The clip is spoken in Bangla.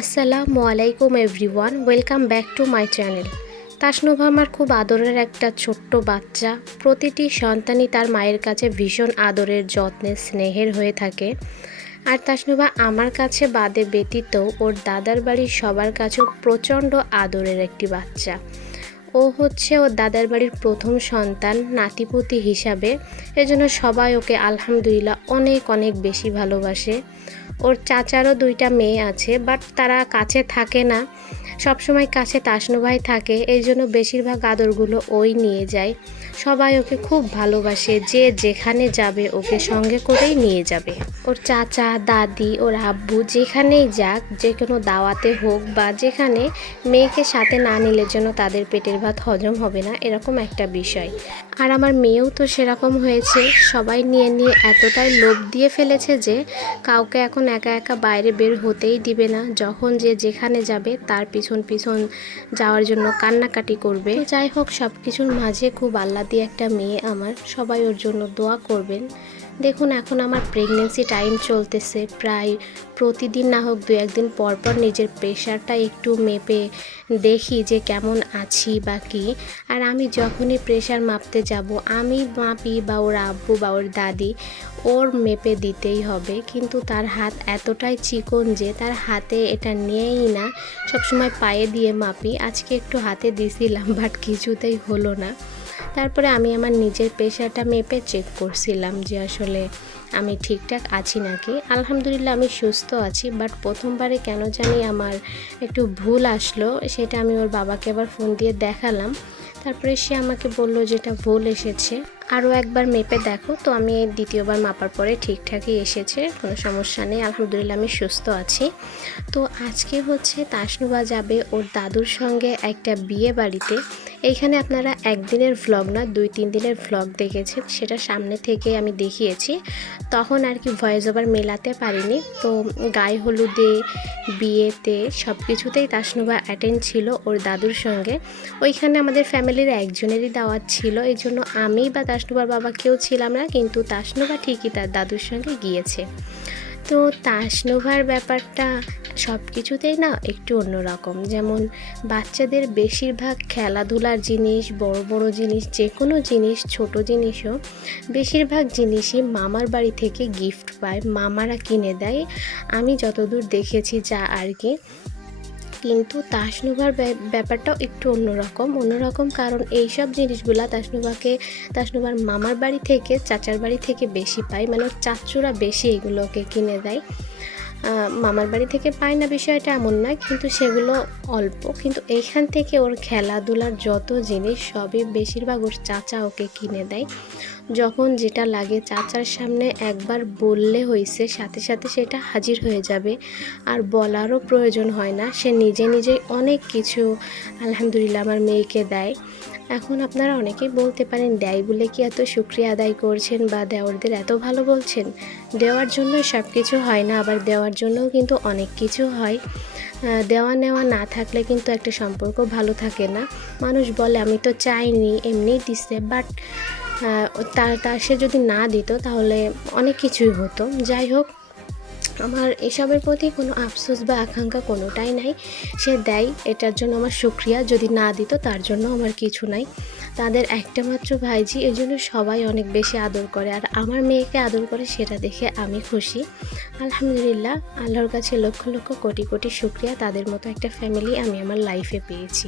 আসসালামু আলাইকুম everyone, welcome back to my channel. Tasnuva আমার খুব আদরের একটা ছোট্ট বাচ্চা। প্রতিটি সন্তানই তার মায়ের কাছে ভীষণ আদরের যত্নের স্নেহের হয়ে থাকে। আর তাসনুভা আমার কাছে বাদে ব্যতীত ওর দাদার বাড়ির সবার কাছেও প্রচণ্ড আদরের একটি বাচ্চা। ও হচ্ছে ওর দাদার বাড়ির প্রথম সন্তান, নাতিপুতি হিসাবে। এজন্য সবাই ওকে আলহামদুলিল্লাহ অনেক অনেক বেশি ভালোবাসে। ওর চাচারও দুইটা মেয়ে আছে বাট তারা কাছে থাকে না। সবসময় কাছে তাসনু ভাই থাকে এই জন্য বেশিরভাগ আদরগুলো ওই নিয়ে যায়। সবাই ওকে খুব ভালোবাসে, যে যেখানে যাবে ওকে সঙ্গে করেই নিয়ে যাবে। ওর চাচা, দাদি, ওর আব্বু যেখানেই যাক, যে কোনো দাওয়াতে হোক বা যেখানে মেয়েকে সাথে না নিলে যেন তাদের পেটের ভাত হজম হবে না, এরকম একটা বিষয়। আর আমার মেয়েও তো সেরকম হয়েছে, সবাই নিয়ে নিয়ে এতটাই লোভ দিয়ে ফেলেছে যে কাউকে এখন একা একা বাইরে বের হতেই দিবে না, যখন যে যেখানে যাবে তার পিছন পিছন পিছন যাওয়ার জন্য কান্নাকাটি করবে। যাই হোক সব কিছুর মাঝে খুব আল্লাদি একটা মেয়ে আমার। সবাই ওর জন্য দোয়া করবেন। দেখুন, এখন আমার প্রেগনেন্সি টাইম চলতেছে। প্রায় প্রতিদিন না হোক দু একদিন পর পর নিজের প্রেশারটা একটু মেপে দেখি যে কেমন আছি বা কী। আর আমি যখনই প্রেশার মাপতে যাব, আমি মাপি বা ওর আব্বু বা ওর দাদি, ওর মেপে দিতেই হবে। কিন্তু তার হাত এতটাই চিকন যে তার হাতে এটা নিয়েই না, সবসময় পায়ে দিয়ে মাপি। আজকে একটু হাতে দিছিলাম বাট কিছুতেই হলো না। তারপরে আমি আমার নিজের প্রেশারটা মেপে চেক করছিলাম যে আসলে আমি ঠিকঠাক আছি নাকি। আলহামদুলিল্লাহ আমি সুস্থ আছি বাট প্রথমবারে কেন জানি আমার একটু ভুল আসলো, সেটা আমি ওর বাবাকে আবার ফোন দিয়ে দেখালাম। তারপরে সে আমাকে বলল যেটা ভুল এসেছে। আরও একবার মেপে দেখো, তো আমি দ্বিতীয়বার মাপার পরে ঠিকঠাকই এসেছে, কোনো সমস্যা নেই, আলহামদুলিল্লাহ আমি সুস্থ আছি। তো আজকে হচ্ছে তাসনুবা যাবে ওর দাদুর সঙ্গে একটা বিয়ে বাড়িতে। এইখানে আপনারা একদিনের ভ্লগ না, দুই, তিন দিনের ভ্লগ দেখেছেন, সেটা সামনে থেকে আমি দেখিয়েছি। তখন আর কি ভয়েস ওভার মেলাতে পারিনি। তো গায়ে হলুদে, বিয়েতে সব কিছুতেই তাসনুবা অ্যাটেন্ড ছিল ওর দাদুর সঙ্গে। ওইখানে আমাদের ফ্যামিলির একজনেরই দাওয়াত ছিল। এই জন্য আমি বা তাসনুবার বাবা কেউ ছিলাম না, কিন্তু তাসনুবা ঠিকই তার দাদুর সঙ্গে গিয়েছে। তো তাসনোভার ব্যাপারটা সব কিছুতেই না একটু অন্যরকম। যেমন বাচ্চাদের বেশিরভাগ খেলাধুলার জিনিস, বড় বড় জিনিস যে কোনো জিনিস, ছোট জিনিসও বেশিরভাগ জিনিসই মামার বাড়ি থেকে গিফট পায়, মামারা কিনে দেয়। আমি যতদূর দেখেছি যা আর কি। কিন্তু তাসনুভার ব্যা- ব্যাপারটাও একটু অন্যরকম। অন্যরকম কারণ এই সব জিনিসগুলা তাসনুভাকে, তাসনুভার মামার বাড়ি থেকে, চাচার বাড়ি থেকে বেশি পায়। মানে চাচুরা বেশি এগুলোকে কিনে দেয়। মামার বাড়ি থেকে পায় না বিষয়টা এমন নয় কিন্তু সেগুলো অল্প। কিন্তু এইখান থেকে ওর খেলাধুলার যত জিনিস, সবই বেশিরভাগ ওর চাচা ওকে কিনে দেয়। যখন যেটা লাগে চাচার সামনে একবার বললে হয়েছে সাথে সাথে সেটা হাজির হয়ে যাবে। আর বলারও প্রয়োজন হয় না, সে নিজে নিজেই অনেক কিছু, আলহামদুলিল্লাহ, আমার মেয়েকে দেয়। এখন আপনারা অনেকেই বলতে পারেন দেয় বলে কি এত শুক্রিয়া আদায় করছেন বা দেওয়ারদের এত ভালো বলছেন? দেওয়ার জন্য সব কিছু হয় না, আবার দেওয়ার জন্যও কিন্তু অনেক কিছু হয়। দেওয়া নেওয়া না থাকলে কিন্তু একটা সম্পর্ক ভালো থাকে না। মানুষ বলে, আমি তো চাইনি, এমনিই দিচ্ছে বাট তার তার সে যদি না দিত তাহলে অনেক কিছুই হতো। যাই হোক, আমার এসবের প্রতি কোনো আফসোস বা আকাঙ্ক্ষা কোনোটাই নাই। সে দেয়, এটার জন্য আমার সুক্রিয়া যদি না দিত তার জন্য আমার কিছু নাই। তাদের একটা মাত্র ভাইজি এই জন্য সবাই অনেক বেশি আদর করে। আর আমার মেয়েকে আদর করে সেটা দেখে আমি খুশি। আলহামদুলিল্লাহ, আল্লাহর কাছে লক্ষ লক্ষ কোটি কোটি শুক্রিয়া। তাদের মতো একটা ফ্যামিলি আমি আমার লাইফে পেয়েছি।